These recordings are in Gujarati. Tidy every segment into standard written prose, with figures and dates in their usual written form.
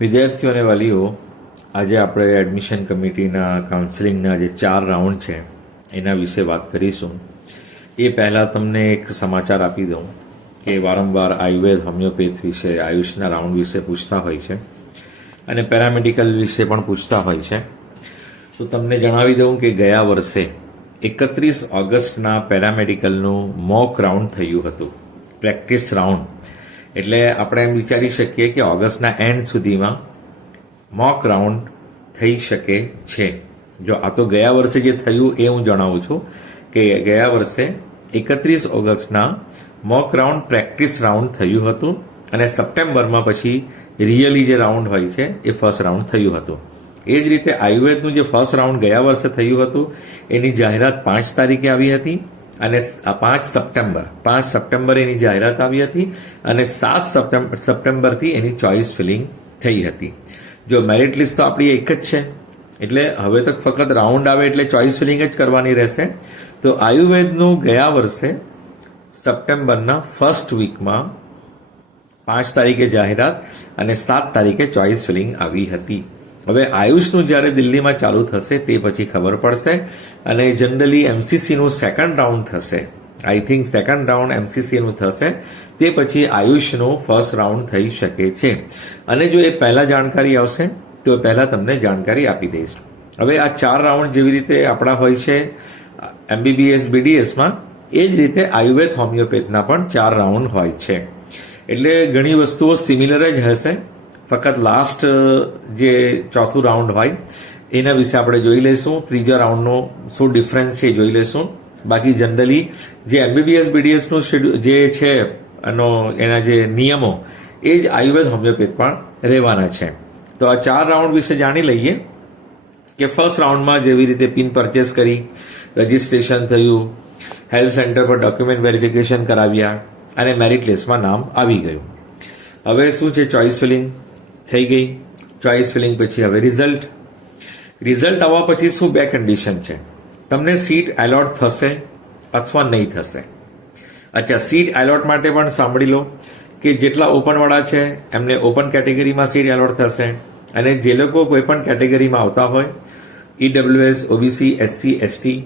વિદ્યાર્થીઓ અને વાલીઓ, આજે આપણે એડમિશન કમિટીના કાઉન્સેલિંગના જે 4 રાઉન્ડ છે એના વિશે વાત કરીશું. એ પહેલાં તમને એક સમાચાર આપી દઉં કે વારંવાર આયુર્વેદ, હોમિયોપેથ વિશે, આયુષના રાઉન્ડ વિશે પૂછતા હોય છે અને પેરામેડિકલ વિશે પણ પૂછતા હોય છે. તો તમને જણાવી દઉં કે ગયા વર્ષે 31 ઓગસ્ટના પેરામેડિકલનું મોક રાઉન્ડ થયું હતું, પ્રેક્ટિસ રાઉન્ડ. એટલે આપણે એમ વિચારી શકીએ કે ઓગસ્ટના એન્ડ સુધીમાં મોક રાઉન્ડ થઈ શકે છે. જો આ તો ગયા વર્ષે જે થયું એ હું જણાવું છું કે ગયા વર્ષે 31 ઓગસ્ટના મોક રાઉન્ડ, પ્રેક્ટિસ રાઉન્ડ થયું હતું અને સપ્ટેમ્બરમાં પછી રિયલી જે રાઉન્ડ હોય છે એ ફર્સ્ટ રાઉન્ડ થયું હતું. એ જ રીતે આયુર્વેદનું જે ફર્સ્ટ રાઉન્ડ ગયા વર્ષે થયું હતું એની જાહેરાત 5 તારીખે આવી હતી અને 5 સપ્ટેમ્બરે એની જાહેરાત આવી હતી અને 7 સપ્ટેમ્બરથી એની ચોઇસ ફિલિંગ થઈ હતી. જો મેરિટ લિસ્ટ તો આપણી એક જ છે, એટલે હવે તો ફક્ત રાઉન્ડ આવે એટલે ચોઇસ ફિલિંગ જ કરવાની રહેશે. તો આયુર્વેદનું ગયા વર્ષે સપ્ટેમ્બરના ફર્સ્ટ વીકમાં 5 તારીખે જાહેરાત અને 7 તારીખે ચોઇસ ફિલિંગ આવી હતી. હવે આયુષનું જ્યારે દિલ્હીમાં ચાલુ થશે તે પછી ખબર પડશે અને જનરલી એમસીસીનું સેકન્ડ રાઉન્ડ થશે. આઈ થિંક સેકન્ડ રાઉન્ડ એમસીસીનું થશે, તે પછી આયુષનું ફર્સ્ટ રાઉન્ડ થઈ શકે છે. અને જો એ પહેલાં જાણકારી આવશે તો પહેલાં તમને જાણકારી આપી દઈશ. હવે આ 4 રાઉન્ડ જેવી રીતે આપણા હોય છે એમબીબીએસ, બીડીએસમાં, એ જ રીતે આયુર્વેદ, હોમિયોપેથના પણ 4 રાઉન્ડ હોય છે. એટલે ઘણી વસ્તુઓ સિમિલર જ હશે, ફક્ત લાસ્ટ જે ચોથું રાઉન્ડ હોય એના વિશે આપણે જોઈ લઈશું. ત્રીજા રાઉન્ડનો શું ડિફરન્સ છે એ જોઈ લઈશું. બાકી જનરલી જે એમબીબીએસ, બીડીએસનું શેડ્યુલ જે છે એના જે નિયમો એ જ આયુર્વેદ, હોમિયોપેથ પણ રહેવાના છે. તો આ 4 રાઉન્ડ વિશે જાણી લઈએ કે ફર્સ્ટ રાઉન્ડમાં જેવી રીતે પિન પરચેસ કરી, રજિસ્ટ્રેશન થયું, હેલ્થ સેન્ટર પર ડોક્યુમેન્ટ વેરિફિકેશન કરાવ્યા અને મેરિટ લિસ્ટમાં નામ આવી ગયું. હવે શું છે, ચોઇસ ફિલિંગ થઈ ગઈ. ચોઇસ ફિલિંગ પછી હવે રિઝલ્ટ આવવા પછી શું 2 કન્ડિશન છે. તમને સીટ એલોટ થશે અથવા નહીં થશે. અચ્છા, સીટ એલોટ માટે પણ સાંભળી લો કે જેટલા ઓપનવાળા છે એમને ઓપન કેટેગરીમાં સીટ એલોટ થશે અને જે લોકો કોઈ પણ કેટેગરીમાં આવતા હોય, ઈડબ્લ્યુએસ, ઓબીસી, એસસી, એસટી,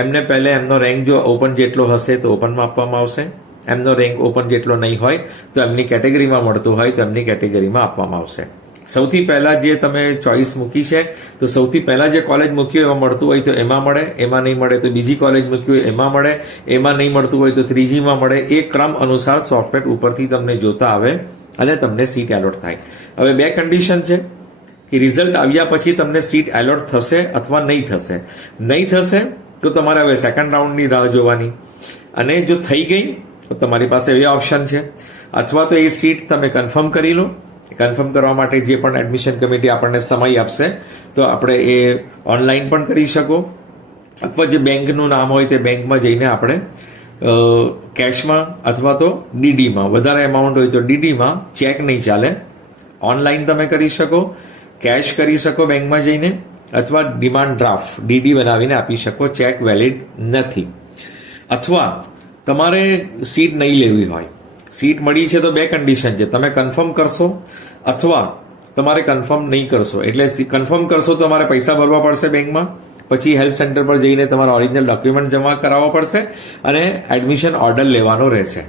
એમને પહેલે એમનો રેન્ક જો ઓપન જેટલો હશે તો ઓપનમાં આપવામાં આવશે. એમનો રેન્ક ઓપન જેટલો નહીં હોય તો એમની કેટેગરીમાં મળતું હોય તો એમની કેટેગરીમાં આપવામાં આવશે. સૌથી પહેલાં જે તમે ચોઇસ મૂકી છે તો સૌથી પહેલાં જે કોલેજ મૂકી હોય એમાં મળતું હોય તો એમાં મળે, એમાં નહીં મળે તો બીજી કોલેજ મૂકી હોય એમાં મળે, એમાં નહીં મળતું હોય તો ત્રીજીમાં મળે. એ ક્રમ અનુસાર સોફ્ટવેર ઉપરથી તમને જોતા આવે અને તમને સીટ એલોટ થાય. હવે 2 કન્ડિશન છે કે રિઝલ્ટ આવ્યા પછી તમને સીટ એલોટ થશે અથવા નહીં થશે. નહીં થશે તો તમારે હવે સેકન્ડ રાઉન્ડની રાહ જોવાની, અને જો થઈ ગઈ તો તમારી પાસે એ ઓપ્શન છે અથવા તો એ સીટ તમે કન્ફર્મ કરી લો. કન્ફર્મ કરવા માટે જે પણ એડમિશન કમિટી આપણને સમય આપશે તો આપણે એ ઓનલાઈન પણ કરી શકો અથવા જે બેંકનું નામ હોય તે બેંકમાં જઈને આપણે કેશમાં અથવા તો ડીડીમાં, વધારે એમાઉન્ટ હોય તો ડીડીમાં, ચેક નહીં ચાલે. ઓનલાઈન તમે કરી શકો, કેશ કરી શકો બેંકમાં જઈને, અથવા ડિમાન્ડ ડ્રાફ્ટ ડીડી બનાવીને આપી શકો. ચેક વેલિડ નથી. અથવા તમારે સીટ નહીં લેવી હોય, સીટ મળી છે તો 2 કન્ડિશન છે, તમે કન્ફર્મ કરશો અથવા તમારે કન્ફર્મ નહીં કરશો. એટલે કન્ફર્મ કરશો તો તમારે પૈસા ભરવા પડશે બેંકમાં, પછી હેલ્થ સેન્ટર પર જઈને તમારા ઓરિજિનલ ડોક્યુમેન્ટ જમા કરાવવા પડશે અને એડમિશન ઓર્ડર લેવાનો રહેશે.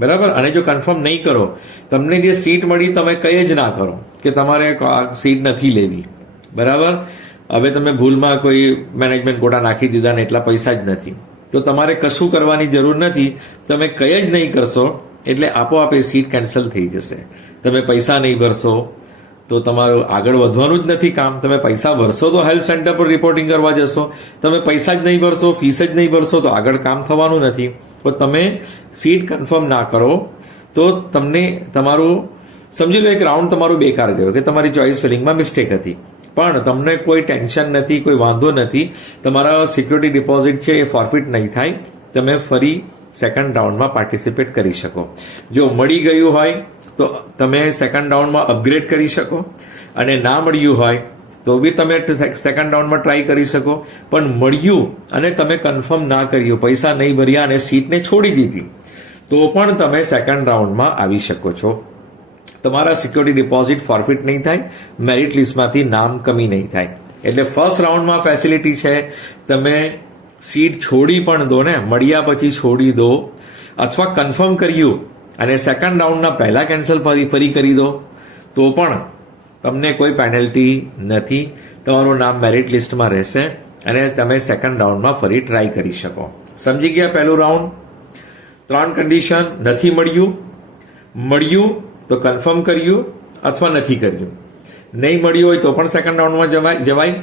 બરાબર. અને જો કન્ફર્મ નહીં કરો, તમને જે સીટ મળી તમે કંઈ જ ના કરો કે તમારે સીટ નથી લેવી. બરાબર. હવે તમે ભૂલમાં કોઈ મેનેજમેન્ટ કોટા નાખી દીધા ને એટલા પૈસા જ નથી, તો તમારે કશું કરવાની જરૂર નથી. તમે કંઈ જ નહીં કરશો એટલે આપોઆપ એ સીટ કેન્સલ થઈ જશે. તમે પૈસા નહીં ભરશો તો તમારું આગળ વધવાનું જ નથી કામ. તમે પૈસા ભરશો તો હેલ્થ સેન્ટર પર રિપોર્ટિંગ કરવા જશો, તમે પૈસા જ નહીં ભરશો, ફીસ જ નહીં ભરશો તો આગળ કામ થવાનું નથી. તો તમે સીટ કન્ફર્મ ના કરો તો તમને તમારું, સમજી લો એક રાઉન્ડ તમારું બેકાર ગયો કે તમારી ચોઇસ ફિલિંગમાં મિસ્ટેક હતી, પણ તમને કોઈ ટેન્શન નથી, કોઈ વાંધો નથી. તમારા સિક્યુરિટી ડિપોઝિટ છે એ ફોરફિટ નહીં થાય. તમે ફરી સેકન્ડ રાઉન્ડમાં પાર્ટિસિપેટ કરી શકો. જો મળી ગયું હોય તો તમે સેકન્ડ રાઉન્ડમાં અપગ્રેડ કરી શકો, અને ના મળ્યું હોય તો બી તમે સેકન્ડ રાઉન્ડમાં ટ્રાય કરી શકો. પણ મળ્યું અને તમે કન્ફર્મ ના કર્યું, પૈસા નહીં ભર્યા અને સીટને છોડી દીધી, તો પણ તમે સેકન્ડ રાઉન્ડમાં આવી શકો છો. તમારા સિક્યોરિટી ડિપોઝિટ ફોરફિટ નહીં થાય, મેરિટ લિસ્ટમાંથી નામ કમી નહીં થાય. એટલે ફર્સ્ટ રાઉન્ડમાં ફેસિલિટી છે, તમે સીટ છોડી પણ દો ને, મળ્યા પછી છોડી દો અથવા કન્ફર્મ કર્યું અને સેકન્ડ રાઉન્ડના પહેલા કેન્સલ ફરી કરી દો તો પણ તમને કોઈ પેનલ્ટી નથી. તમારું નામ મેરિટ લિસ્ટમાં રહેશે અને તમે સેકન્ડ રાઉન્ડમાં ફરી ટ્રાય કરી શકો. સમજી ગયા? પહેલું રાઉન્ડ 3 કન્ડિશન: નથી મળ્યું તો કન્ફર્મ કર્યું અથવા નથી કર્યું. નહીં મળ્યું હોય તો પણ સેકન્ડ રાઉન્ડમાં જવાય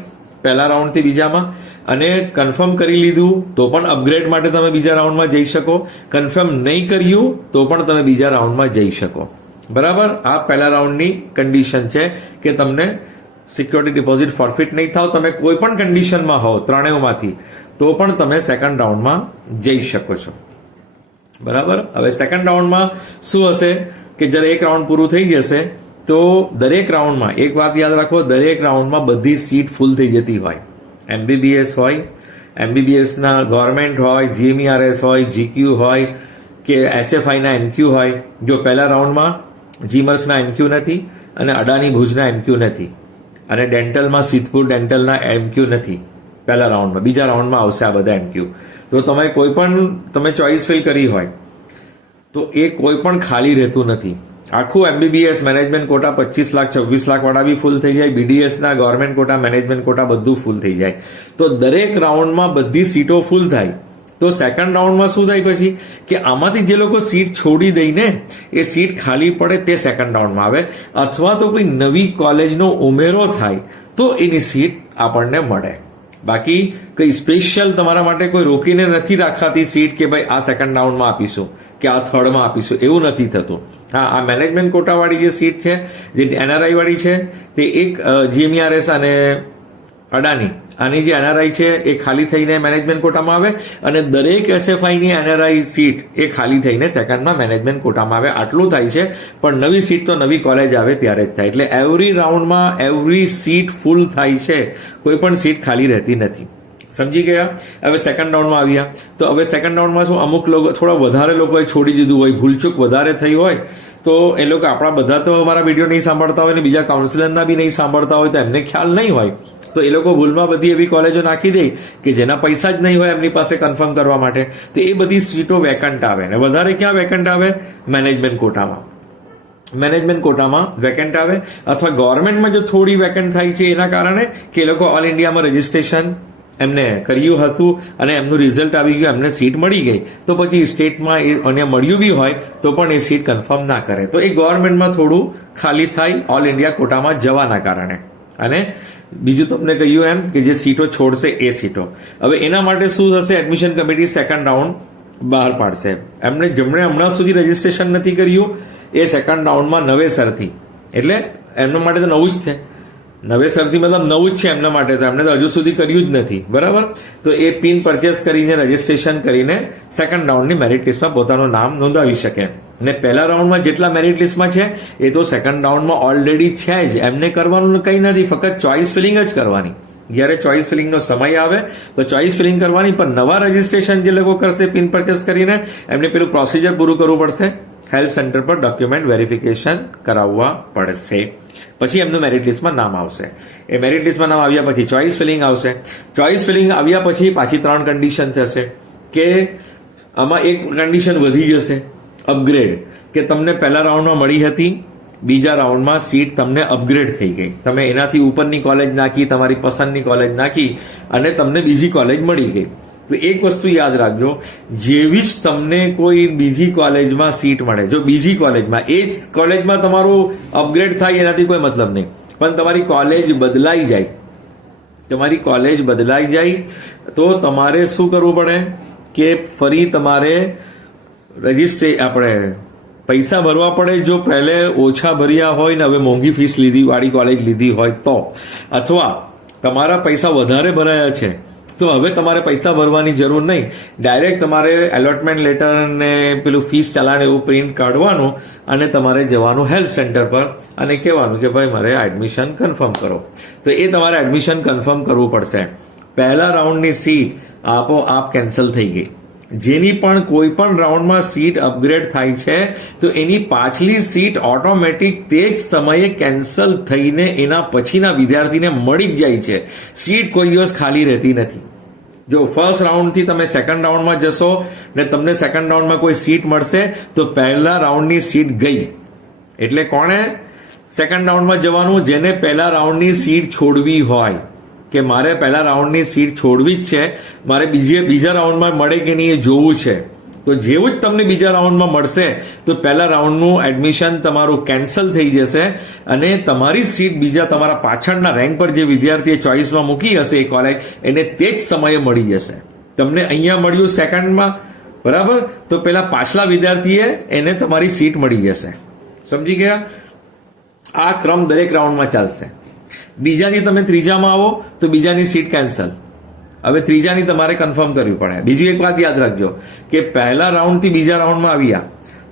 પહેલા રાઉન્ડથી બીજામાં, અને કન્ફર્મ કરી લીધું તો પણ અપગ્રેડ માટે તમે બીજા રાઉન્ડમાં જઈ શકો. કન્ફર્મ નહીં કર્યું તો પણ તમે બીજા રાઉન્ડમાં જઈ શકો. બરાબર? આ પહેલા રાઉન્ડની કન્ડિશન છે કે તમને સિક્યોરિટી ડિપોઝિટ ફોરફિટ નહીં થાવ. તમે કોઈ પણ કન્ડિશનમાં હો ત્રણેયમાંથી તો પણ તમે સેકન્ડ રાઉન્ડમાં જઈ શકો છો. બરાબર? હવે સેકન્ડ રાઉન્ડમાં શું હશે કે જ્યારે એક રાઉન્ડ પૂરું થઈ જશે તો દરેક રાઉન્ડમાં એક વાત યાદ રાખો, દરેક રાઉન્ડમાં બધી સીટ ફૂલ થઈ જતી હોય. MBBS હોય, MBBSના ગવર્મેન્ટ હોય, GMERS હોય, GQ હોય કે SFI ના MQ હોય. જો પહેલા રાઉન્ડમાં જીમર્સના MQ નથી અને અડાની ભુજના MQ નથી અને ડેન્ટલમાં સિદ્ધપુર ડેન્ટલના MQ નથી પહેલા રાઉન્ડમાં, બીજા રાઉન્ડમાં આવશે આ બધા MQ. તો તમે કોઈ પણ તમે ચોઇસ ફિલ કરી હોય તો એ કોઈ પણ ખાલી રહેતું નથી. આખું MBBS management quota 25 lakh 26 lakh વાળા બી ફૂલ થઈ જાય, BDS ના ગવર્મેન્ટ કોટા મેનેજમેન્ટ કોટા બધું ફૂલ થઈ જાય. તો દરેક રાઉન્ડમાં બધી સીટો ફૂલ થાય તો સેકન્ડ રાઉન્ડમાં શું થાય પછી કે આમાંથી જે લોકો સીટ છોડી દઈને એ સીટ ખાલી પડે તે સેકન્ડ રાઉન્ડમાં આવે, અથવા તો કોઈ નવી કોલેજનો ઉમેરો થાય તો એની સીટ આપણને મળે. બાકી કઈ સ્પેશિયલ તમારા માટે કોઈ રોકીને નથી રાખાતી સીટ કે ભાઈ આ સેકન્ડ રાઉન્ડમાં આપીશું કે આ થર્ડમાં આપીશું, એવું નથી થતું. હા, આ મેનેજમેન્ટ કોટાવાળી જે સીટ છે, જે NRI વાળી છે, તે એક GMERS અને અડાની આની જે NRI છે એ ખાલી થઈને મેનેજમેન્ટ કોટામાં આવે અને દરેક SFI ની NRI સીટ એ ખાલી થઈને સેકન્ડમાં મેનેજમેન્ટ કોટામાં આવે. આટલું થાય છે, પણ નવી સીટ તો નવી કોલેજ આવે ત્યારે જ થાય. એટલે એવરી રાઉન્ડમાં એવરી સીટ ફૂલ થાય છે, કોઈ પણ સીટ ખાલી રહેતી નથી. સમજી ગયા? હવે સેકન્ડ રાઉન્ડમાં આવ્યા તો હવે સેકન્ડ રાઉન્ડમાં શું અમુક લોકો થોડા વધારે લોકોએ છોડી દીધું હોય, ભૂલચૂક વધારે થઈ હોય તો એ લોકો, આપણા બધા તો અમારા વિડીયો નહીં સાંભળતા હોય ને બીજા કાઉન્સિલરના બી નહીં સાંભળતા હોય તો એમને ખ્યાલ નહીં હોય, તો એ લોકો ભૂલમાં બધી એવી કોલેજો નાખી દે કે જેના પૈસા જ નહીં હોય એમની પાસે કન્ફર્મ કરવા માટે, તો એ બધી સીટો વેકન્ટ આવે. ને વધારે ક્યાં વેકન્ટ આવે? મેનેજમેન્ટ કોટામાં વેકેન્ટ આવે, અથવા ગવર્મેન્ટમાં જો થોડી વેકેન્ટ થાય છે એના કારણે કે એ લોકો ઓલ ઇન્ડિયામાં રજીસ્ટ્રેશન એમને કર્યું હતું અને એમનું રિઝલ્ટ આવી ગયું, એમને સીટ મળી ગઈ, તો પછી સ્ટેટમાં અને મળ્યું બી હોય તો પણ એ સીટ કન્ફર્મ ના કરે, તો એ ગવર્મેન્ટમાં થોડું ખાલી થાય ઓલ ઇન્ડિયા કોટામાં જવાના કારણે. અને બીજું તમને કહ્યું એમ કે જે સીટો છોડશે એ સીટો, હવે એના માટે શું થશે? એડમિશન કમિટી સેકન્ડ રાઉન્ડ બહાર પાડશે. એમને જેમણે હમણાં સુધી રજીસ્ટ્રેશન નથી કર્યું એ સેકન્ડ રાઉન્ડમાં નવેસરથી, એટલે એમના માટે તો નવું જ છે, નવેસરથી મતલબ નવું જ છે એમના માટે, તો એમને તો હજુ સુધી કર્યું જ નથી. બરાબર? તો એ પિન પરચેસ કરીને રજીસ્ટ્રેશન કરીને સેકન્ડ રાઉન્ડની મેરિટ લિસ્ટમાં પોતાનું નામ નોંધાવી શકે. અને પહેલા રાઉન્ડમાં જેટલા મેરિટ લિસ્ટમાં છે એ તો સેકન્ડ રાઉન્ડમાં ઓલરેડી છે જ, એમને કરવાનું કંઈ નથી, ફક્ત ચોઇસ ફિલિંગ જ કરવાની. જ્યારે ચોઇસ ફિલિંગનો સમય આવે તો ચોઇસ ફિલિંગ કરવાની, પણ નવા રજીસ્ટ્રેશન જે લોકો કરશે પિન પરચેસ કરીને એમને પેલું પ્રોસિજર પૂરું કરવું પડશે, હેલ્પ સેન્ટર પર ડોક્યુમેન્ટ વેરિફિકેશન કરાવવા પડશે, પછી એમનું મેરિટ લિસ્ટમાં નામ આવશે. એ મેરિટ લિસ્ટમાં નામ આવ્યા પછી ચોઇસ ફિલિંગ આવશે. ચોઇસ ફિલિંગ આવ્યા પછી પાછી 3 કન્ડિશન થશે કે આમાં એક કન્ડિશન વધી જશે, અપગ્રેડ, કે તમને પહેલા રાઉન્ડમાં મળી હતી, બીજા રાઉન્ડમાં સીટ તમને અપગ્રેડ થઈ ગઈ, તમે એનાથી ઉપરની કોલેજ નાખી, તમારી પસંદની કોલેજ નાખી અને તમને બીજી કોલેજ મળી ગઈ. તો એક વસ્તુ યાદ રાખજો, જેવી જ તમને કોઈ બીજી કોલેજમાં સીટ મળે, જો બીજી કોલેજમાં એ જ કોલેજમાં તમારું અપગ્રેડ થાય એનાથી કોઈ મતલબ નહીં, પણ તમારી કોલેજ બદલાઈ જાય, તો તમારે શું કરવું પડે કે ફરી તમારે આપણે પૈસા ભરવા પડે. જો પહેલે ઓછા ભર્યા હોય ને હવે મોંઘી ફીસ વાળી કોલેજ લીધી હોય તો, અથવા તમારા પૈસા વધારે ભરાયા છે તો હવે તમારે પૈસા ભરવાની જરૂર નહીં, ડાયરેક્ટ તમારે એલોટમેન્ટ લેટર ને પેલું ફીસ ચાલાન એવું પ્રિન્ટ કાઢવાનું અને તમારે જવાનું હેલ્પ સેન્ટર પર અને કહેવાનું કે ભાઈ મારે એડમિશન કન્ફર્મ કરો. તો એ તમારે એડમિશન કન્ફર્મ કરવું પડશે. પહેલા રાઉન્ડની સીટ આપોઆપ કેન્સલ થઈ ગઈ, જેની પણ કોઈ પણ રાઉન્ડમાં સીટ અપગ્રેડ થાય છે તો એની પાછલી સીટ ઓટોમેટિક તે જ સમયે કેન્સલ થઈને એના પછીના વિદ્યાર્થીને મળી જ જાય છે. સીટ કોઈ દિવસ ખાલી રહેતી નથી. જો ફર્સ્ટ રાઉન્ડથી તમે સેકન્ડ રાઉન્ડમાં જશો ને તમને સેકન્ડ રાઉન્ડમાં કોઈ સીટ મળશે તો પહેલા રાઉન્ડની સીટ ગઈ. એટલે કોણે સેકન્ડ રાઉન્ડમાં જવાનું? જેને પહેલા રાઉન્ડની સીટ છોડવી હોય કે મારે પહેલા રાઉન્ડની સીટ છોડવી જ છે, મારે બીજા રાઉન્ડમાં મળે કે નહીં એ જોવું છે. તો જેવું જ તમને બીજા રાઉન્ડમાં મળશે તો પહેલા રાઉન્ડનું એડમિશન તમારું કેન્સલ થઈ જશે અને તમારી સીટ બીજા તમારા પાછળના રેન્ક પર જે વિદ્યાર્થીએ ચોઇસમાં મૂકી હશે એ કોલેજ એને તે જ સમયે મળી જશે. તમને અહીંયા મળ્યું સેકન્ડમાં, બરાબર, તો પેલા પાછલા વિદ્યાર્થીએ એને તમારી સીટ મળી જશે. સમજી ગયા? આ ક્રમ દરેક રાઉન્ડમાં ચાલશે. બીજાથી તમે ત્રીજામાં આવો તો બીજાની સીટ કેન્સલ. હવે ત્રીજાની તમારે કન્ફર્મ કરવી પડે. બીજી એક વાત યાદ રાખજો કે પહેલા રાઉન્ડથી બીજા રાઉન્ડમાં આવ્યા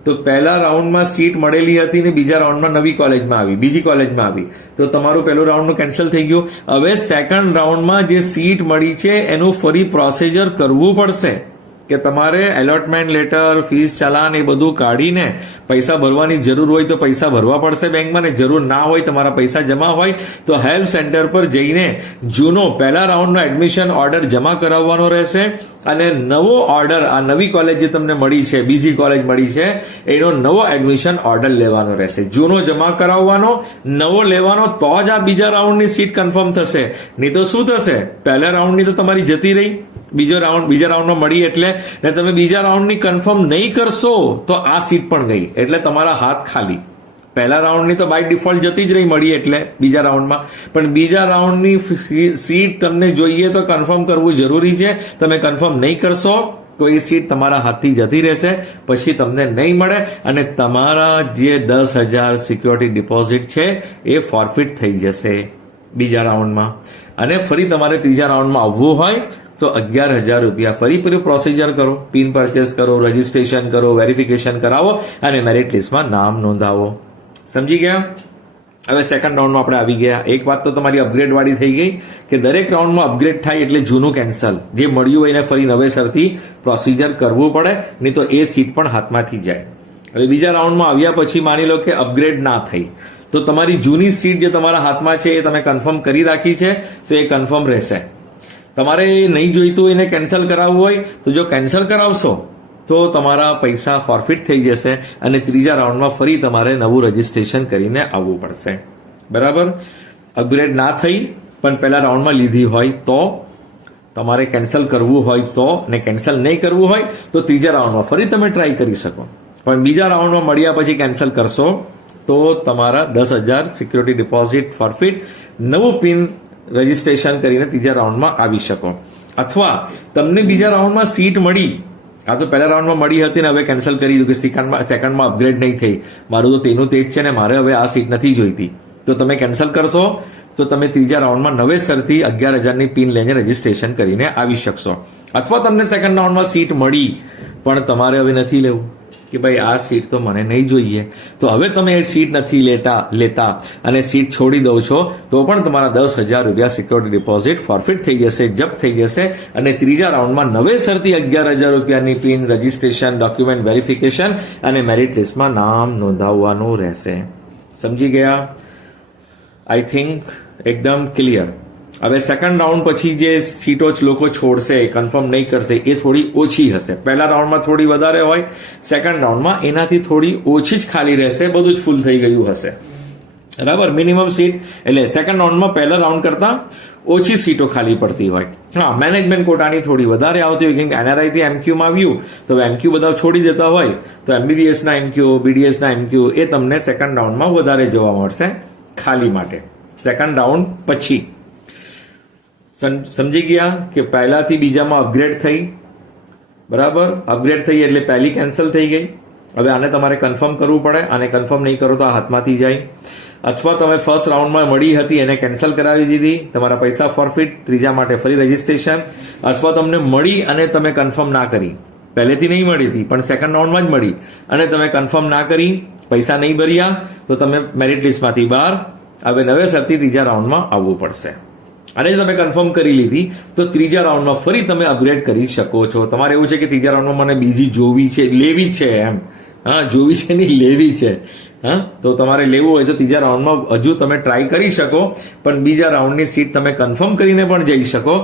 તો પહેલા રાઉન્ડમાં સીટ મળેલી હતી ને બીજા રાઉન્ડમાં નવી કોલેજમાં આવી, બીજી કોલેજમાં આવી તો તમારું પહેલું રાઉન્ડનું કેન્સલ થઈ ગયું. હવે સેકન્ડ રાઉન્ડમાં જે સીટ મળી છે એનું ફરી પ્રોસિજર કરવું પડશે કે તમારે એલોટમેન્ટ લેટર, ફીસ ચાલાન એ બધું કાઢીને પૈસા ભરવાની જરૂર હોય તો પૈસા ભરવા પડશે બેંકમાં, ને જરૂર ના હોય તમારા પૈસા જમા હોય તો હેલ્પ સેન્ટર પર જઈને જૂનો પહેલા રાઉન્ડનો એડમિશન ઓર્ડર જમા કરાવવાનો રહેશે અને નવો ઓર્ડર, આ નવી કોલેજ જે તમને મળી છે, બીજી કોલેજ મળી છે, એનો નવો એડમિશન ઓર્ડર લેવાનો રહેશે. જૂનો જમા કરાવવાનો, નવો લેવાનો, તો જ આ બીજા રાઉન્ડની સીટ કન્ફર્મ થશે. નહીં તો શું થશે? પહેલા રાઉન્ડની તો તમારી જતી રહી, બીજા રાઉન્ડમાં મળી એટલે, ને તમે બીજા રાઉન્ડની કન્ફર્મ નહીં કરશો તો આ સીટ પણ ગઈ, એટલે તમારા હાથ ખાલી. પહેલા રાઉન્ડની તો બાય ડિફોલ્ટ જતી જ રહી મળી એટલે બીજા રાઉન્ડમાં, પણ બીજા રાઉન્ડની સીટ તમને જોઈએ તો કન્ફર્મ કરવું જરૂરી છે. તમે કન્ફર્મ નહીં કરશો તો એ સીટ તમારા હાથથી જતી રહેશે, પછી તમને નહીં મળે અને તમારા જે 10,000 સિક્યોરિટી ડિપોઝિટ છે એ ફોરફિટ થઈ જશે બીજા રાઉન્ડમાં. અને ફરી તમારે ત્રીજા રાઉન્ડમાં આવવું હોય તો 11,000 રૂપિયા ફરી પ્રોસિજર કરો, પિન પરચેસ કરો, રજીસ્ટ્રેશન કરો, વેરિફિકેશન કરાવો અને મેરિટ લિસ્ટમાં નામ નોંધાવો. સમજી ગયા? હવે સેકન્ડ રાઉન્ડમાં આપણે આવી ગયા. એક વાત તો તમારી અપગ્રેડ વાળી થઈ ગઈ કે દરેક રાઉન્ડમાં અપગ્રેડ થાય એટલે જૂનું કેન્સલ, જે મળ્યું હોય એને ફરી નવેસરથી પ્રોસિજર કરવું પડે, નહીં તો એ સીટ પણ હાથમાંથી જાય. હવે બીજા રાઉન્ડમાં આવ્યા પછી માની લો કે અપગ્રેડ ના થઈ તો તમારી જૂની સીટ જે તમારા હાથમાં છે એ તમે કન્ફર્મ કરી રાખી છે તો એ કન્ફર્મ રહેશે. તમારે નહીં જોઈતું એને કેન્સલ કરાવવું હોય તો જો કેન્સલ કરાવશો તો તમારા પૈસા ફોરફિટ થઈ જશે અને ત્રીજા રાઉન્ડમાં ફરી તમારે નવું રજીસ્ટ્રેશન કરીને આવવું પડશે. બરાબર? અપગ્રેડ ના થઈ પણ પહેલા રાઉન્ડમાં લીધી હોય તો તમારે કેન્સલ કરવું હોય તો, ને કેન્સલ નહીં કરવું હોય તો ત્રીજા રાઉન્ડમાં ફરી તમે ટ્રાય કરી શકો. પણ બીજા રાઉન્ડમાં મળ્યા પછી કેન્સલ કરશો તો તમારા 10,000 સિક્યોરિટી ડિપોઝિટ ફોરફિટ, નવું પિન રજીસ્ટ્રેશન કરીને ત્રીજા રાઉન્ડમાં આવી શકો. અથવા તમને બીજા રાઉન્ડમાં સીટ મળી, આ તો પહેલા રાઉન્ડમાં મળી હતી ને હવે કેન્સલ કરી દીધું કે સેકન્ડમાં અપગ્રેડ નહીં થઈ, મારું તો તેનું તે જ છે ને મારે હવે આ સીટ નથી જોઈતી, તો તમે કેન્સલ કરશો તો તમે ત્રીજા રાઉન્ડમાં નવેસરથી 11,000ની પિન લઈને રજીસ્ટ્રેશન કરીને આવી શકશો. અથવા તમને સેકન્ડ રાઉન્ડમાં સીટ મળી પણ તમારે હવે નથી લેવું કે ભાઈ આ સીટ તો મને નહીં જોઈએ, તો હવે તમે એ સીટ નથી લેતા અને સીટ છોડી દો છો તો પણ તમારા 10,000 રૂપિયા સિક્યોરિટી ડિપોઝિટ ફોરફિટ થઈ જશે, જપ્ત થઈ જશે અને ત્રીજા રાઉન્ડમાં નવેસરથી 11,000 રૂપિયાની પિન, રજીસ્ટ્રેશન, ડોક્યુમેન્ટ વેરિફિકેશન અને મેરિટ લિસ્ટમાં નામ નોંધાવવાનું રહેશે. સમજી ગયા? આઈ થિંક એકદમ ક્લિયર. હવે સેકન્ડ રાઉન્ડ પછી જે સીટો લોકો છોડશે, કન્ફર્મ નહીં કરશે, એ થોડી ઓછી હશે. પહેલા રાઉન્ડમાં થોડી વધારે હોય, સેકન્ડ રાઉન્ડમાં એનાથી થોડી ઓછી જ ખાલી રહેશે, બધું જ ફૂલ થઈ ગયું હશે. બરાબર? મિનિમમ સીટ એટલે સેકન્ડ રાઉન્ડમાં પહેલા રાઉન્ડ કરતા ઓછી સીટો ખાલી પડતી હોય. હા, મેનેજમેન્ટ કોટાની થોડી વધારે આવતી હોય, કેમ કે NRI થી MQમાં આવ્યું તો MQ બધા છોડી દેતા હોય તો MBBSના MQ, BDSના MQ એ તમને સેકન્ડ રાઉન્ડમાં વધારે જોવા મળશે ખાલી માટે. સેકન્ડ રાઉન્ડ પછી સમજી ગયા કે પહેલાથી બીજામાં અપગ્રેડ થઈ, બરાબર? અપગ્રેડ થઈ એટલે પહેલી કેન્સલ થઈ ગઈ. હવે આને તમારે કન્ફર્મ કરવું પડે, આને કન્ફર્મ નહીં કરો તો આ હાથમાંથી જાય. અથવા તમે ફર્સ્ટ રાઉન્ડમાં મળી હતી એને કેન્સલ કરાવી દીધી, તમારા પૈસા ફોરફિટ, ત્રીજા માટે ફરી રજીસ્ટ્રેશન. અથવા તમને મળી અને તમે કન્ફર્મ ના કરી, પહેલેથી નહીં મળી હતી પણ સેકન્ડ રાઉન્ડમાં જ મળી અને તમે કન્ફર્મ ના કરી, પૈસા નહીં ભર્યા તો તમે મેરિટ લિસ્ટમાંથી બહાર, હવે નવેસરથી ત્રીજા રાઉન્ડમાં આવવું પડશે. અને જો તમે કન્ફર્મ કરી લીધી તો ત્રીજા રાઉન્ડમાં ફરી તમે અપગ્રેડ કરી શકો છો. તમારે એવું છે કે ત્રીજા રાઉન્ડમાં મને બીજી જોવી છે, લેવી છે એમ, હા, જોવી છે નહીં, લેવી છે, હા, તો તમારે લેવું હોય તો ત્રીજા રાઉન્ડમાં હજુ તમે ટ્રાય કરી શકો, પણ બીજા રાઉન્ડની સીટ તમે કન્ફર્મ કરીને પણ જઈ શકો,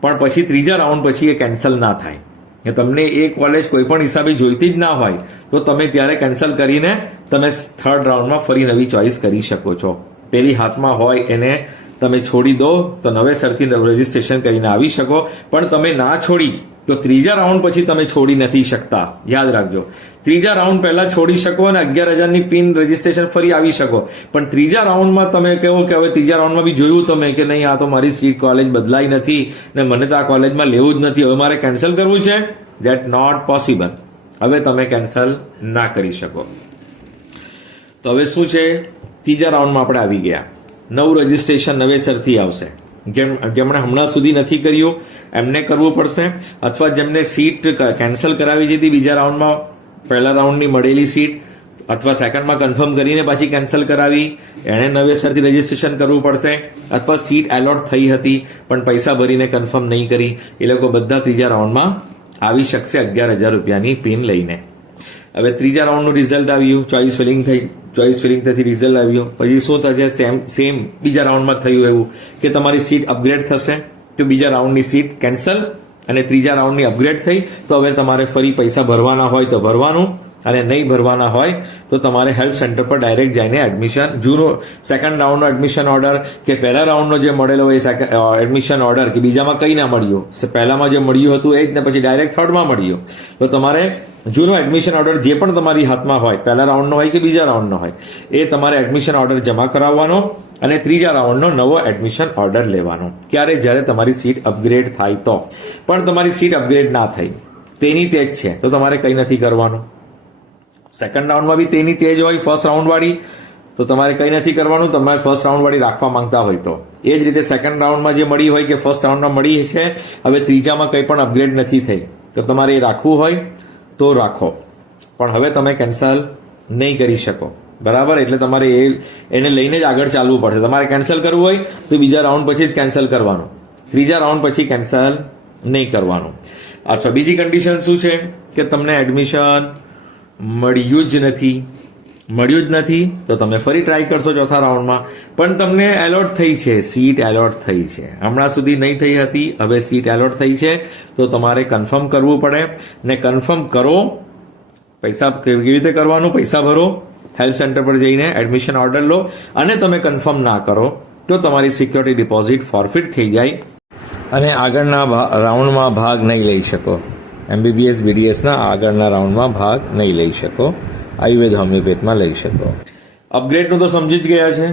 પણ પછી ત્રીજા રાઉન્ડ પછી એ કેન્સલ ના થાય. કે તમને એ કોલેજ કોઈ પણ હિસાબે જોઈતી જ ના હોય તો તમે ત્યારે કેન્સલ કરીને તમે થર્ડ રાઉન્ડમાં ફરી નવી ચોઇસ કરી શકો છો. પેલી હાથમાં હોય એને તમે છોડી દો તો નવેસરથી રજીસ્ટ્રેશન કરીને આવી શકો, પણ તમે ના છોડી તો ત્રીજા રાઉન્ડ પછી તમે છોડી નથી શકતા. યાદ રાખજો, ત્રીજા રાઉન્ડ પહેલા છોડી શકો અને 11,000ની પિન રજીસ્ટ્રેશન ફરી આવી શકો, પણ ત્રીજા રાઉન્ડમાં તમે કહો કે હવે ત્રીજા રાઉન્ડમાં બી જોયું તમે કે નહીં, આ તો મારી સીટ કોલેજ બદલાઈ નથી ને મને તો આ કોલેજમાં લેવું જ નથી, હવે મારે કેન્સલ કરવું છે, ધેટ નોટ પોસિબલ. હવે તમે કેન્સલ ના કરી શકો. તો હવે શું છે, ત્રીજા રાઉન્ડમાં આપણે આવી ગયા. નવું રજીસ્ટ્રેશન નવેસરથી આવશે. જેમણે હમણાં સુધી નથી કર્યું એમને કરવું પડશે, અથવા જેમને સીટ કેન્સલ કરાવી હતી બીજા રાઉન્ડમાં, પહેલા રાઉન્ડની મળેલી સીટ, અથવા સેકન્ડમાં કન્ફર્મ કરીને પાછી કેન્સલ કરાવી, એણે નવેસરથી રજીસ્ટ્રેશન કરવું પડશે, અથવા સીટ એલોટ થઈ હતી પણ પૈસા ભરીને કન્ફર્મ નહીં કરી, એ લોકો બધા ત્રીજા રાઉન્ડમાં આવી શકશે 11,000 રૂપિયાની પિન લઈને. હવે ત્રીજા રાઉન્ડનું રિઝલ્ટ આવ્યું, ચોઇસ ફિલિંગ થઈ, ચોઇસ ફિલિંગ થતી રિઝલ્ટ આવ્યું, પછી શું થશે, સેમ બીજા રાઉન્ડમાં થયું એવું કે તમારી સીટ અપગ્રેડ થશે, તો બીજા રાઉન્ડની સીટ કેન્સલ અને ત્રીજા રાઉન્ડની અપગ્રેડ થઈ, તો હવે તમારે ફરી પૈસા ભરવાના હોય તો ભરવાનું, અને નહીં ભરવાના હોય તો તમારે હેલ્પ સેન્ટર પર ડાયરેક્ટ જઈને એડમિશન, જૂનો સેકન્ડ રાઉન્ડનો એડમિશન ઓર્ડર કે પહેલા રાઉન્ડનો જે મળેલો હોય એડમિશન ઓર્ડર, કે બીજામાં કંઈ ના મળ્યું, પહેલામાં જે મળ્યું હતું એ જ ને પછી ડાયરેક્ટ થર્ડમાં મળ્યું, તો તમારે જૂનો એડમિશન ઓર્ડર જે પણ તમારી હાથમાં હોય, પહેલા રાઉન્ડનો હોય કે બીજા રાઉન્ડનો હોય, એ તમારે એડમિશન ઓર્ડર જમા કરાવવાનો અને ત્રીજા રાઉન્ડનો નવો એડમિશન ઓર્ડર લેવાનો. ક્યારે? જ્યારે તમારી સીટ અપગ્રેડ થાય તો. પણ તમારી સીટ અપગ્રેડ ના થઈ, તેની તે જ છે, તો તમારે કંઈ નથી કરવાનું. સેકન્ડ રાઉન્ડમાં બી તેની તેજ હોય ફર્સ્ટ રાઉન્ડ વાળી, તો તમારે કંઈ નથી કરવાનું. તમારે ફર્સ્ટ રાઉન્ડ વાળી રાખવા માંગતા હોય તો એ જ રીતે સેકન્ડ રાઉન્ડમાં જે મળી હોય કે ફર્સ્ટ રાઉન્ડમાં મળી છે, હવે ત્રીજામાં કંઈ પણ અપગ્રેડ નથી થઈ, તો તમારે એ રાખવું હોય તો રાખો, પણ હવે તમે કેન્સલ નહીં કરી શકો. બરાબર? એટલે તમારે એને લઈને જ આગળ ચાલવું પડશે. તમારે કેન્સલ કરવું હોય તો બીજા રાઉન્ડ પછી જ કેન્સલ કરવાનું, ત્રીજા રાઉન્ડ પછી કેન્સલ નહીં કરવાનું. અચ્છા, બીજી કન્ડિશન શું છે કે તમને એડમિશન મળ્યું જ નથી તો તમે ફરી ટ્રાય કરશો ચોથા રાઉન્ડમાં, પણ તમને એલોટ થઈ છે, સીટ એલોટ થઈ છે, હમણાં સુધી નહીં થઈ હતી, હવે સીટ એલોટ થઈ છે, તો તમારે કન્ફર્મ કરવું પડે ને કન્ફર્મ કરો. પૈસા કેવી રીતે કરવાનું? પૈસા ભરો, હેલ્પ સેન્ટર પર જઈને એડમિશન ઓર્ડર લો, અને તમે કન્ફર્મ ના કરો તો તમારી સિક્યોરિટી ડિપોઝિટ ફોરફિટ થઈ જાય અને આગળના રાઉન્ડમાં ભાગ નહીં લઈ શકો. MBBS BDSના આગળના રાઉન્ડમાં ભાગ નહીં લઈ શકો, આયુર્વેદ હોમિયોપેથમાં લઈ શકો. અપગ્રેડનું તો સમજી જ ગયા છે.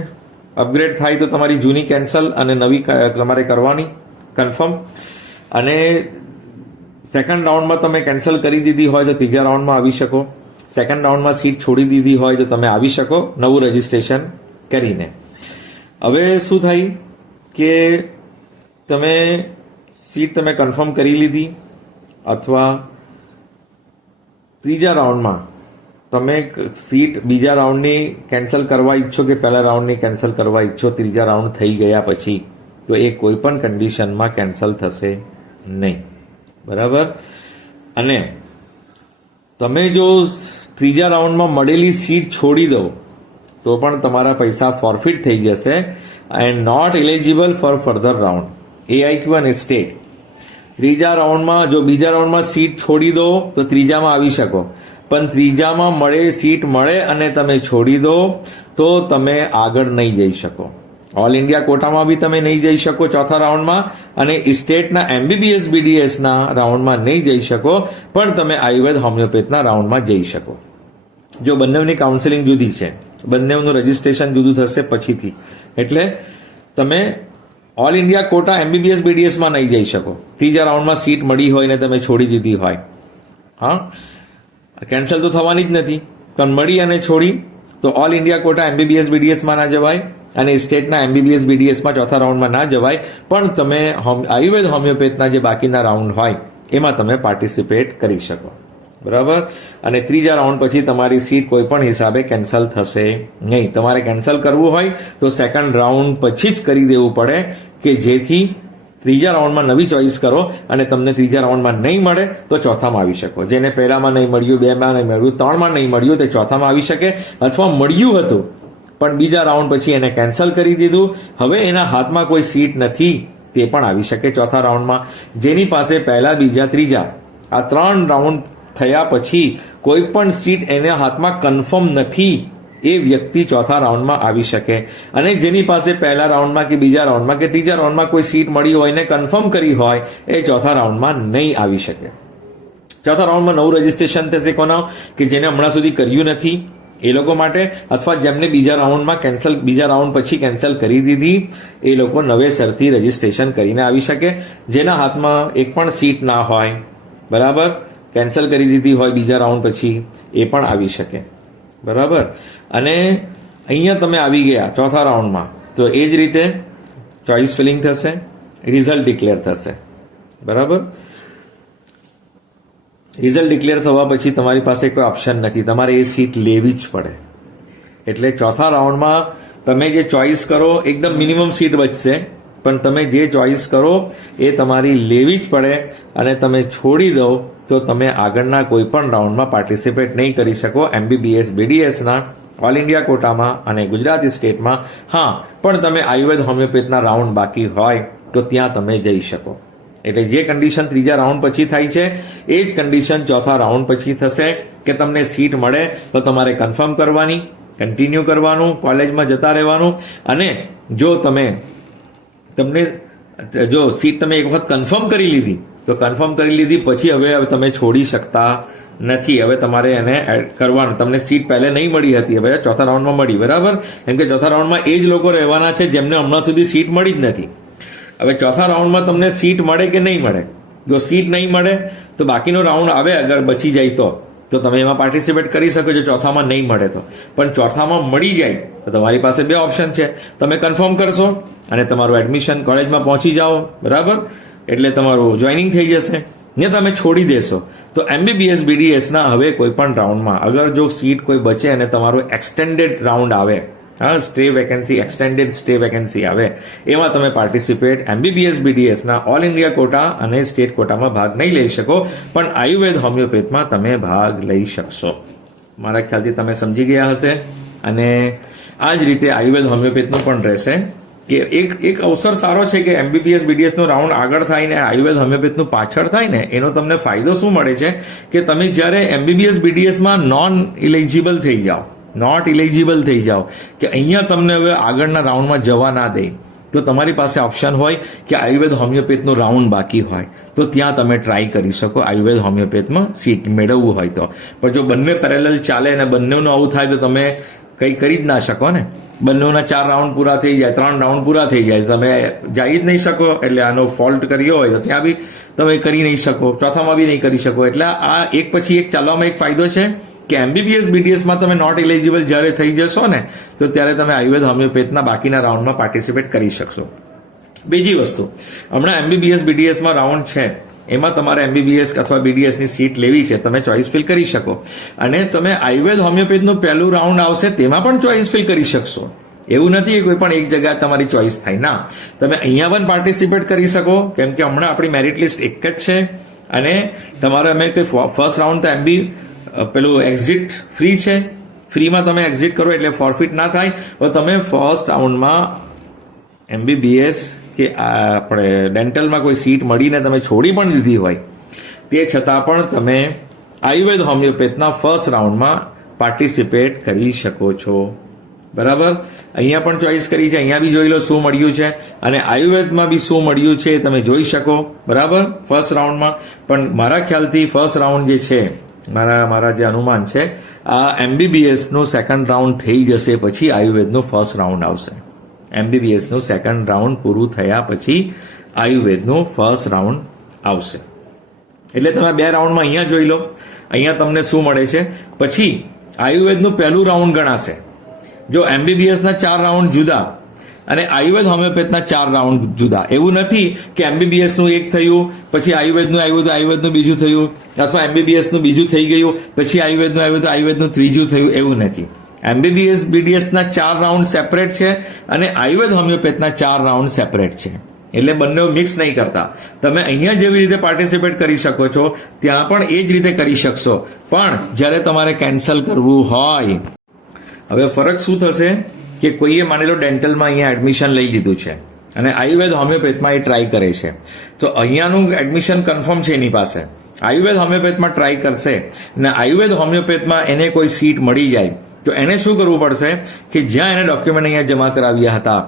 અપગ્રેડ થાય તો તમારી જૂની કેન્સલ અને નવી તમારે કરવાની કન્ફર્મ. અને સેકન્ડ રાઉન્ડમાં તમે કેન્સલ કરી દીધી હોય તો ત્રીજા રાઉન્ડમાં આવી શકો. સેકન્ડ રાઉન્ડમાં સીટ છોડી દીધી હોય તો તમે આવી શકો નવું રજીસ્ટ્રેશન કરીને. હવે શું થાય કે તમે સીટ તમે કન્ફર્મ કરી લીધી, અથવા ત્રીજા રાઉન્ડમાં તમે સીટ બીજા રાઉન્ડની કેન્સલ કરવા ઈચ્છો કે પહેલા રાઉન્ડની કેન્સલ કરવા ઈચ્છો, ત્રીજા રાઉન્ડ થઈ ગયા પછી, તો એ કોઈ પણ કન્ડિશનમાં કેન્સલ થશે નહીં. બરાબર? અને તમે જો ત્રીજા રાઉન્ડમાં મળેલી સીટ છોડી દો તો પણ તમારા પૈસા ફોરફિટ થઈ જશે and not eligible for further round. AIQ અને સ્ટેટ ત્રીજા રાઉન્ડમાં, જો બીજા રાઉન્ડમાં સીટ છોડી દો તો ત્રીજામાં આવી શકો, પણ ત્રીજામાં સીટ મળે અને તમે છોડી દો તો તમે આગળ નહીં જઈ શકો. ઓલ ઇન્ડિયા કોટામાં બી તમે નહીં જઈ શકો ચોથા રાઉન્ડમાં, અને સ્ટેટના MBBS BDSના રાઉન્ડમાં નહીં જઈ શકો, પણ તમે આયુર્વેદ હોમિયોપેથના રાઉન્ડમાં જઈ શકો. જો બંનેની કાઉન્સેલિંગ જુદી છે, બંનેનું રજીસ્ટ્રેશન જુદું થશે પછીથી, એટલે તમે ઓલ ઇન્ડિયા કોટા MBBS BDSમાં નહીં જઈ શકો. ત્રીજા રાઉન્ડમાં સીટ મળી હોય ને તમે છોડી દીધી હોય, હા, કેન્સલ તો થવાની જ નથી, પણ મળી અને છોડી તો ઓલ ઇન્ડિયા કોટા MBBS BDSમાં ના જવાય અને સ્ટેટના MBBS BDSમાં ચોથા રાઉન્ડમાં ના જવાય, પણ તમે આયુર્વેદ હોમિયોપેથના જે બાકીના રાઉન્ડ હોય એમાં તમે પાર્ટિસિપેટ કરી શકો. બરાબર? અને ત્રીજા રાઉન્ડ પછી તમારી સીટ કોઈ પણ હિસાબે કેન્સલ થશે નહીં. તમારે કેન્સલ કરવું હોય તો સેકન્ડ રાઉન્ડ પછી જ કરી દેવું પડે, કે જેથી ત્રીજા રાઉન્ડમાં નવી ચોઈસ કરો અને તમને ત્રીજા રાઉન્ડમાં નહીં મળે તો ચોથામાં આવી શકો. જેને પહેલામાં નહીં મળ્યું, બેમાં નહીં મળ્યું, ત્રણમાં નહીં મળ્યું તે ચોથામાં આવી શકે, અથવા મળ્યું હતું પણ બીજા રાઉન્ડ પછી એને કેન્સલ કરી દીધું, હવે એના હાથમાં કોઈ સીટ નથી, તે પણ આવી શકે ચોથા રાઉન્ડમાં. જેની પાસે પહેલા, બીજા, ત્રીજા આ 3 રાઉન્ડ થયા પછી કોઈ પણ સીટ એના હાથમાં કન્ફર્મ નથી, એ વ્યક્તિ ચોથા રાઉન્ડમાં આવી શકે. અને જેની પાસે પહેલા રાઉન્ડમાં કે બીજા રાઉન્ડમાં કે ત્રીજા રાઉન્ડમાં કોઈ સીટ મળી હોય ને કન્ફર્મ કરી હોય એ ચોથા રાઉન્ડમાં નહીં આવી શકે. ચોથા રાઉન્ડમાં નવું રજીસ્ટ્રેશન થશે કોના? કે જેને હમણાં સુધી કર્યું નથી એ લોકો માટે, અથવા જેમને બીજા રાઉન્ડ પછી કેન્સલ કરી દીધી એ લોકો નવેસરથી રજીસ્ટ્રેશન કરીને આવી શકે. જેના હાથમાં એક પણ સીટ ના હોય, બરાબર, કેન્સલ કરી દીધી હોય બીજા રાઉન્ડ પછી, એ પણ આવી શકે. બરાબર. અને અહીંયા તમે આવી ગયા ચોથા રાઉન્ડમાં તો એ જ રીતે ચોઇસ ફિલિંગ થશે, રિઝલ્ટ ડિક્લેર થશે. બરાબર. રિઝલ્ટ ડિક્લેર થવા પછી તમારી પાસે કોઈ ઓપ્શન નથી, તમારે એ સીટ લેવી જ પડે. એટલે ચોથા રાઉન્ડમાં તમે જે ચોઇસ કરો એકદમ મિનિમમ સીટ બચશે, પણ તમે જે ચોઇસ કરો એ તમારી લેવી જ પડે. અને તમે છોડી દો તો તમે આગળના કોઈ પણ રાઉન્ડમાં પાર્ટિસિપેટ નહીં કરી શકો MBBS BDSના ઓલ ઇન્ડિયા કોટામાં અને ગુજરાતી સ્ટેટમાં. હા, પણ તમે આયુર્વેદ હોમિયોપેથના રાઉન્ડ બાકી હોય તો ત્યાં તમે જઈ શકો. એટલે જે કન્ડિશન ત્રીજા રાઉન્ડ પછી થાય છે એ જ કન્ડિશન ચોથા રાઉન્ડ પછી થશે કે તમને સીટ મળે તો તમારે કન્ફર્મ કરવાની, કન્ટિન્યુ કરવાનું, કોલેજમાં જતા રહેવાનું. અને જો જો સીટ તમે એક વખત કન્ફર્મ કરી લીધી તો કન્ફર્મ કરી લીધી પછી હવે તમે છોડી શકતા નથી. હવે તમારે એને એડ કરવાનું. તમને સીટ પહેલે નહીં મળી હતી, હવે ચોથા રાઉન્ડમાં મળી. બરાબર. કેમ કે ચોથા રાઉન્ડમાં એ જ લોકો રહેવાના છે જેમને હમણાં સુધી સીટ મળી જ નથી. હવે ચોથા રાઉન્ડમાં તમને સીટ મળે કે નહીં મળે? જો સીટ નહીં મળે તો બાકીનો રાઉન્ડ આવે, અગર બચી જાય તો તમે એમાં પાર્ટિસિપેટ કરી શકો છો. ચોથામાં નહીં મળે તો. પણ ચોથામાં મળી જાય તો તમારી પાસે 2 ઓપ્શન છે. તમે કન્ફર્મ કરશો અને તમારું એડમિશન કોલેજમાં પહોંચી જાઓ, બરાબર, એટલે તમારું જોઈનિંગ થઈ જશે. ને તમે છોડી દેશો તો MBBS BDSના હવે કોઈ પણ રાઉન્ડમાં અગર જો સીટ કોઈ બચે અને તમારું એક્સટેન્ડેડ રાઉન્ડ આવે, stay vacancy, extended stay vacancy આવે, એમાં તમે પાર્ટિસિપેટ MBBS BDSના ઓલ ઇન્ડિયા કોટા અને સ્ટેટ કોટામાં ભાગ નહીં લઈ શકો, પણ આયુર્વેદ હોમિયોપેથમાં તમે ભાગ લઈ શકશો. મારા ખ્યાલથી તમે સમજી ગયા હશે. અને આ જ રીતે આયુર્વેદ હોમિયોપેથનું પણ રહેશે કે એક અવસર સારો છે કે MBBS BDSનો રાઉન્ડ આગળ થાય ને આયુર્વેદ હોમિયોપેથનું પાછળ થાય ને એનો તમને ફાયદો શું મળે છે કે તમે જ્યારે MBBS BDSમાં નોટ ઇલિજિબલ થઈ જાઓ કે અહીંયા તમને હવે આગળના રાઉન્ડમાં જવા ના દે, તો તમારી પાસે ઓપ્શન હોય કે આયુર્વેદ હોમિયોપેથનું રાઉન્ડ બાકી હોય તો ત્યાં તમે ટ્રાય કરી શકો આયુર્વેદ હોમિયોપેથમાં સીટ મેળવવું હોય તો. પણ જો બંને પેરેલલ ચાલે અને બંનેનું આવું થાય તો તમે કંઈ કરી જ ના શકો ને. બંનેના 4 રાઉન્ડ પૂરા થઈ જાય, 3 રાઉન્ડ પૂરા થઈ જાય, તમે જઈ જ નહીં શકો. એટલે આનો ફોલ્ટ કર્યો હોય તો ત્યાં બી તમે કરી નહીં શકો, ચોથામાં બી નહીં કરી શકો. એટલે આ એક પછી એક ચાલવામાં એક ફાયદો છે કે MBBS BDSમાં તમે નોટ એલિજિબલ જ્યારે થઈ જશો ને તો ત્યારે તમે આયુર્વેદ હોમિયોપેથના બાકીના રાઉન્ડમાં પાર્ટિસિપેટ કરી શકશો. બીજી વસ્તુ, હમણાં MBBS BDSમાં રાઉન્ડ છે એમાં તમારે MBBS અથવા BDSની સીટ લેવી છે, તમે ચોઇસ ફિલ કરી શકો. અને તમે આયુર્વેદ હોમિયોપેથનું પહેલું રાઉન્ડ આવશે તેમાં પણ ચોઇસ ફિલ કરી શકશો. એવું નથી કે કોઈ પણ એક જગ્યાએ તમારી ચોઇસ થાય. ના, તમે અહીંયા પણ પાર્ટિસિપેટ કરી શકો, કેમ કે હમણાં આપણી મેરિટ લિસ્ટ એક જ છે. અને તમારે અમે કોઈ ફર્સ્ટ રાઉન્ડ તો પેલું એક્ઝિટ ફ્રી છે, ફ્રીમાં તમે એક્ઝિટ કરો એટલે ફોરફિટ ના થાય. તો તમે ફર્સ્ટ રાઉન્ડમાં MBBS કે આપણે ડેન્ટલમાં કોઈ સીટ મળીને તમે છોડી પણ દીધી હોય તે છતાં પણ તમે આયુર્વેદ હોમિયોપેથના ફર્સ્ટ રાઉન્ડમાં પાર્ટિસિપેટ કરી શકો છો. બરાબર. અહીંયા પણ ચોઇસ કરી છે, અહીંયા બી જોઈ લો શું મળ્યું છે, અને આયુર્વેદમાં બી શું મળ્યું છે તમે જોઈ શકો. બરાબર. ફર્સ્ટ રાઉન્ડમાં પણ મારા ખ્યાલથી ફર્સ્ટ રાઉન્ડ જે છે, મારા જે અનુમાન છે, આ MBBSનું સેકન્ડ રાઉન્ડ થઈ જશે પછી આયુર્વેદનું ફર્સ્ટ રાઉન્ડ આવશે. MBBSનું સેકન્ડ રાઉન્ડ પૂરું થયા પછી આયુર્વેદનું ફર્સ્ટ રાઉન્ડ આવશે. એટલે તમે 2 રાઉન્ડમાં અહીંયા જોઈ લો, અહીંયા તમને શું મળે છે. પછી આયુર્વેદનું પહેલું રાઉન્ડ ગણાશે. જો MBBSના 4 રાઉન્ડ જુદા અને આયુર્વેદ હોમિયોપેથના 4 રાઉન્ડ જુદા. એવું નથી કે MBBSનું એક થયું પછી આયુર્વેદનું બીજું થયું, અથવા MBBSનું બીજું થઈ ગયું પછી આયુર્વેદનું ત્રીજું થયું. એવું નથી. MBBS BDSના 4 રાઉન્ડ સેપરેટ છે અને આયુર્વેદ હોમિયોપેથના 4 રાઉન્ડ સેપરેટ છે. એટલે બંને મિક્સ નહીં કરતા. તમે અહીંયા જેવી રીતે પાર્ટિસિપેટ કરી શકો છો ત્યાં પણ એ જ રીતે કરી શકશો, પણ જ્યારે તમારે કેન્સલ કરવું હોય, હવે ફરક શું થશે કે કોઈએ માની લો ડેન્ટલમાં અહીંયા એડમિશન લઈ લીધું છે અને આયુર્વેદ હોમિયોપેથમાં એ ટ્રાય કરે છે, તો અહીંયાનું એડમિશન કન્ફર્મ છે એની પાસે. આયુર્વેદ હોમિયોપેથમાં ટ્રાય કરશે ને આયુર્વેદ હોમિયોપેથમાં એને કોઈ સીટ મળી જાય તો એને શું કરવું પડશે કે જ્યાં એને ડોક્યુમેન્ટ અહીંયા જમા કરાવ્યા હતા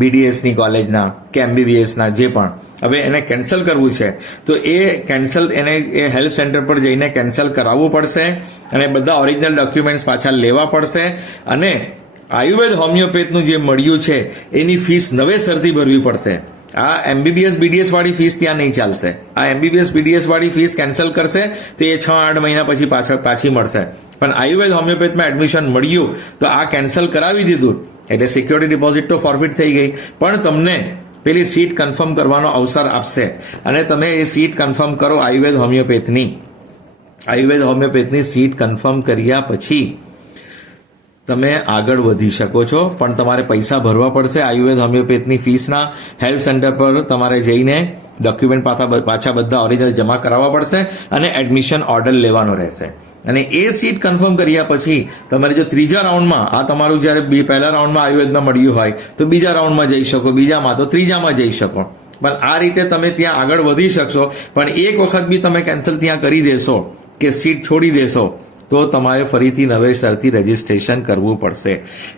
BDSની કોલેજના કે MBBSના જે પણ, હવે એને કેન્સલ કરવું છે તો એ કેન્સલ એને એ હેલ્પ સેન્ટર પર જઈને કેન્સલ કરાવવું પડશે અને બધા ઓરિજિનલ ડોક્યુમેન્ટ્સ પાછા લેવા પડશે અને આયુર્વેદ હોમિયોપેથનું જે મળ્યું છે એની ફીસ નવેસરથી ભરવી પડશે. આ MBBS BDS વાળી ફીસ ત્યાં નહીં ચાલશે. આ MBBS BDS વાળી ફીસ કેન્સલ કરશે તો એ 6-8 મહિના પછી પાછી મળશે, પણ આયુર્વેદ હોમિયોપેથમાં એડમિશન મળ્યું તો આ કેન્સલ કરાવી દીધું એટલે સિક્યોરિટી ડિપોઝિટ તો ફોરફિટ થઈ ગઈ, પણ તમને પેલી સીટ કન્ફર્મ કરવાનો અવસર આપશે અને તમે એ સીટ કન્ફર્મ કરો આયુર્વેદ હોમિયોપેથની સીટ કન્ફર્મ કર્યા પછી તમે આગળ વધી શકો છો, પણ તમારે પૈસા ભરવા પડશે આયુર્વેદ હોમિયોપેથની ફીસના. હેલ્પ સેન્ટર પર તમારે જઈને ડોક્યુમેન્ટ પાછા બધા ઓરિજિનલ જમા કરાવવા પડશે અને એડમિશન ઓર્ડર લેવાનો રહેશે. અને એ સીટ કન્ફર્મ કર્યા પછી તમારે જો ત્રીજા રાઉન્ડમાં, આ તમારું જ્યારે પહેલા રાઉન્ડમાં આયુર્વેદમાં મળ્યું હોય તો બીજા રાઉન્ડમાં જઈ શકો, બીજામાં તો ત્રીજામાં જઈ શકો, પણ આ રીતે તમે ત્યાં આગળ વધી શકશો. પણ એક વખત બી તમે કેન્સલ ત્યાં કરી દેશો કે સીટ છોડી દેશો તો તમારે ફરીથી નવેસરથી રજીસ્ટ્રેશન કરવું પડશે.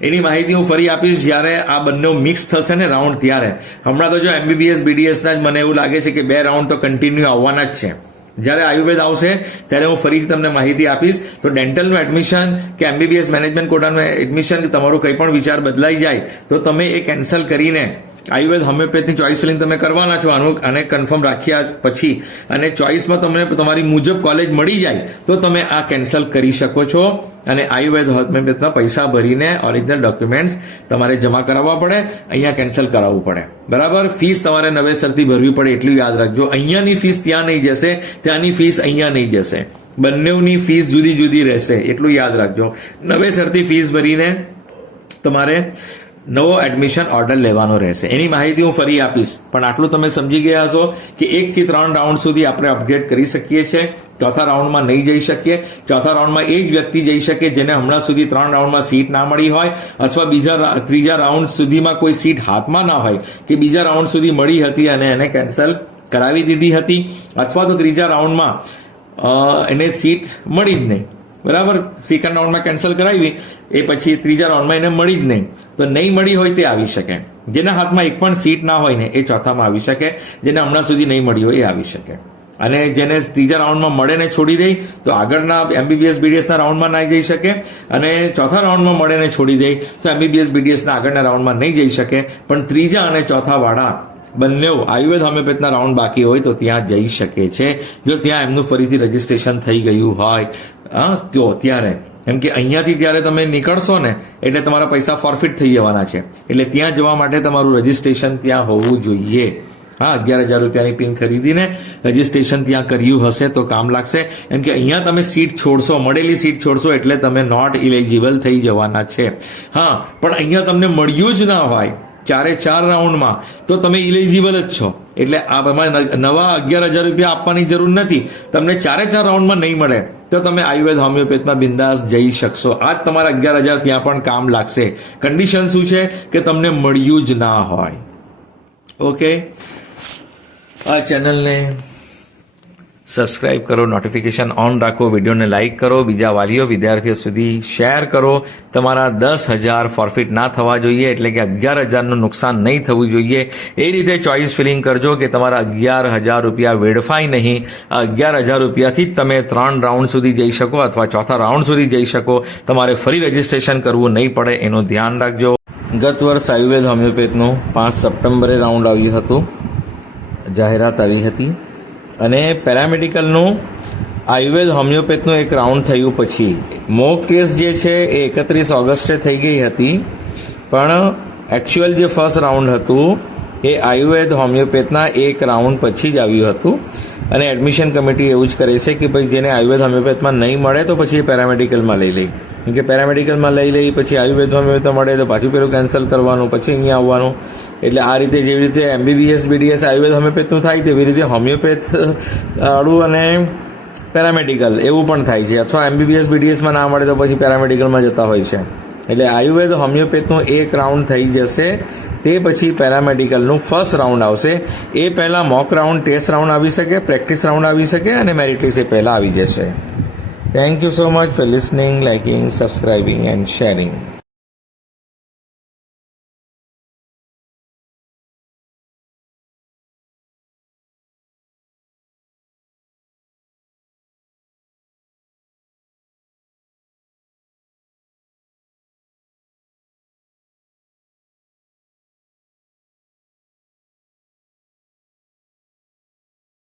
એની માહિતી હું ફરી આપીશ જ્યારે આ બંને મિક્સ થશે ને રાઉન્ડ ત્યારે. હમણાં તો જો MBBS BDSના જ મને એવું લાગે છે કે 2 રાઉન્ડ તો કન્ટિન્યુ આવવાના જ છે. જ્યારે આયુર્વેદ આવશે ત્યારે હું ફરીથી તમને માહિતી આપીશ. તો ડેન્ટલનું એડમિશન કે MBBS મેનેજમેન્ટ કોટાનું એડમિશન, તમારું કંઈ પણ વિચાર બદલાઈ જાય તો તમે એ કેન્સલ કરીને આયુર્વેદ હોમિયોપેથની ચોઇસ ફિલિંગ તમે કરવાના છો અને કન્ફર્મ રાખ્યા પછી અને ચોઇસમાં તમને તમારી મુજબ કોલેજ મળી જાય તો તમે આ કેન્સલ કરી શકો છો અને આયુર્વેદ હોમિયોપેથમાં પૈસા ભરીને ઓરિજિનલ ડોક્યુમેન્ટ્સ તમારે જમા કરાવવા પડે, અહીંયા કેન્સલ કરાવવું પડે. બરાબર, ફીસ તમારે નવેસરથી ભરવી પડે એટલું યાદ રાખજો. અહીંયાની ફીસ ત્યાં નહીં જશે, ત્યાંની ફીસ અહીંયા નહીં જશે, બંનેની ફીસ જુદી જુદી રહેશે એટલું યાદ રાખજો. નવેસરથી ફીસ ભરીને તમારે નવો એડમિશન ઓર્ડર લેવાનો રહેશે. એની માહિતી હું ફરી આપીશ, પણ આટલું તમે સમજી ગયા હશો કે 1 થી 3 રાઉન્ડ સુધી આપણે અપગ્રેડ કરી શકીએ છીએ. ચોથા રાઉન્ડમાં નહીં જઈ શકીએ. ચોથા રાઉન્ડમાં એ જ વ્યક્તિ જઈ શકે જેને હમણાં સુધી 3 રાઉન્ડમાં સીટ ના મળી હોય, અથવા ત્રીજા રાઉન્ડ સુધીમાં કોઈ સીટ હાથમાં ના હોય કે બીજા રાઉન્ડ સુધી મળી હતી અને એને કેન્સલ કરાવી દીધી હતી, અથવા તો ત્રીજા રાઉન્ડમાં એને સીટ મળી જ નહીં. બરાબર, સેકન્ડ રાઉન્ડમાં કેન્સલ કરાવી એ પછી ત્રીજા રાઉન્ડમાં એને મળી જ નહીં, તો નહીં મળી હોય તે આવી શકે. જેના હાથમાં એક પણ સીટ ના હોય ને એ ચોથામાં આવી શકે, જેને હમણાં સુધી નહીં મળી હોય એ આવી શકે. અને જેને ત્રીજા રાઉન્ડમાં મળે ને છોડી દે તો આગળના MBBS BDSના રાઉન્ડમાં ના જઈ શકે, અને ચોથા રાઉન્ડમાં મળે ને છોડી દે તો MBBS BDSના આગળના રાઉન્ડમાં નહીં જઈ શકે. પણ ત્રીજા અને ચોથા વાળા બંને આયુર્વેદ હોમિયોપેથના રાઉન્ડ બાકી હોય તો ત્યાં જઈ શકે છે, જો ત્યાં એમનું ફરીથી રજીસ્ટ્રેશન થઈ ગયું હોય તો ત્યારે. કેમ કે અહીંયાથી ત્યારે તમે નીકળશો ને એટલે તમારા પૈસા ફોરફિટ થઈ જવાના છે, એટલે ત્યાં જવા માટે તમારું રજીસ્ટ્રેશન ત્યાં હોવું જોઈએ. 11,000 રૂપિયાની પિન ખરીદીને રજીસ્ટ્રેશન ત્યાં કર્યું હશે તો કામ લાગશે. કેમ કે અહીંયા તમે સીટ છોડશો, મળેલી સીટ છોડશો એટલે તમે નોટ ઇલિજિબલ થઈ જવાના છે. પણ અહીંયા તમને મળ્યું જ ના હોય 4 રાઉન્ડમાં તો તમે ઇલિજિબલ જ છો, એટલે આ નવા 11,000 રૂપિયા આપવાની જરૂર નથી. તમને 4 રાઉન્ડમાં નહીં મળે તો તમે આયુર્વેદ હોમિયોપેથમાં બિંદાસ જઈ શકશો. આ જ તમારા 11,000 ત્યાં પણ કામ લાગશે. કન્ડિશન શું છે કે તમને મળ્યું જ ના હોય. ઓકે, આ ચેનલને સબસ્ક્રાઇબ કરો, નોટિફિકેશન ઓન રાખો, વિડીયોને લાઇક કરો, બીજા વાલીઓ વિદ્યાર્થીઓ સુધી શેર કરો. તમારા 10,000 ફોરફિટ ના થવા જોઈએ, એટલે કે 11,000નું નુકસાન નહીં થવું જોઈએ. એ રીતે ચોઇસ ફિલિંગ કરજો કે તમારા 11,000 રૂપિયા વેડફાય નહીં. 11,000 રૂપિયાથી જ તમે 3 રાઉન્ડ સુધી જઈ શકો અથવા ચોથા રાઉન્ડ સુધી જઈ શકો. તમારે ફરી રજીસ્ટ્રેશન કરવું નહીં પડે, એનું ધ્યાન રાખજો. ગત વર્ષ આયુર્વેદ હોમિયોપેથનું 5 સપ્ટેમ્બરે રાઉન્ડ આવ્યું હતું, જાહેરાત આવી હતી, અને પેરામેડિકલનું આયુર્વેદ હોમિયોપેથનું એક રાઉન્ડ થયું પછી મોક ટેસ્ટ જે છે એ 31 ઓગસ્ટે થઈ ગઈ હતી, પણ એકચ્યુઅલ જે ફર્સ્ટ રાઉન્ડ હતું એ આયુર્વેદ હોમિયોપેથના એક રાઉન્ડ પછી જ આવ્યું હતું. અને એડમિશન કમિટી એવું જ કરે છે કે ભાઈ જેને આયુર્વેદ હોમિયોપેથમાં નહીં મળે તો પછી એ પેરામેડિકલમાં લઈ લે. કેમ કે પેરામેડિકલમાં લઈ પછી આયુર્વેદ હોમિયોપેથમાં મળે તો પાછું પેલું કેન્સલ કરવાનું, પછી અહીંયા આવવાનું, એટલે આ રીતે જેવી રીતે MBBS BDS આયુર્વેદ હોમિયોપેથનું થાય તેવી રીતે હોમિયોપેથ વાળું અને પેરામેડિકલ એવું પણ થાય છે, અથવા MBBS BDSમાં ના મળે તો પછી પેરામેડિકલમાં જતા હોય છે. એટલે આયુર્વેદ હોમિયોપેથનું એક રાઉન્ડ થઈ જશે, તે પછી પેરામેડિકલનું ફર્સ્ટ રાઉન્ડ આવશે. એ પહેલાં મોક રાઉન્ડ, ટેસ્ટ રાઉન્ડ આવી શકે, પ્રેક્ટિસ રાઉન્ડ આવી શકે અને મેરિટ લિસ્ટ એ પહેલાં આવી જશે. Thank you so much for listening, liking, subscribing and sharing.